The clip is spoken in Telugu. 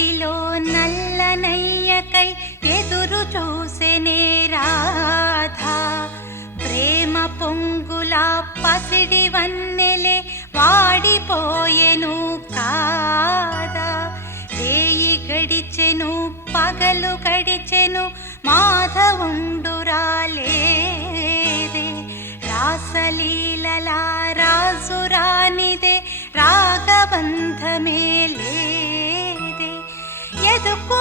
మదిలో నల్లనయ్యకై ఎదురు చూసెనే రాధా. ప్రేమ పొంగుల పసిడి వన్నెలే వాడిపోయెను కాదా. రేయి గడిచెను పగలు గడిచెను మాధవుండు రాలేదే. రాసలీలల రాజురానిదే రాగబంధమే లేదే. ఎదుకు